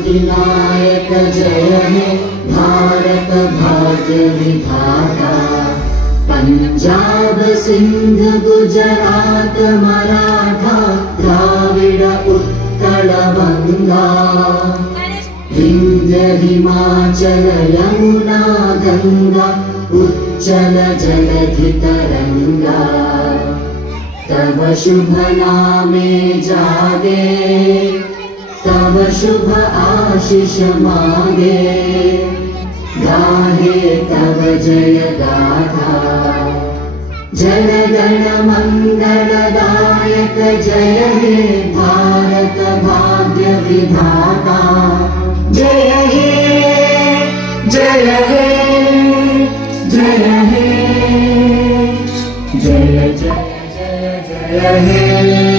क्रांतिनायक जय हे भारत भाग्य विधाता। पंजाब सिंध गुजरात मराठा द्राविड उत्कल बंगा। विंध्य हिमाचल यमुना गंगा उच्चल जलधि तरंगा। तव शुभ नामे जागे तव शुभ आशीष मागे। गाहे तव जय गाथा जनगण मंगलदायक जय हे भारत भाग्य विधाता। जय हे जय हे जय हे जय जय जय जय हे।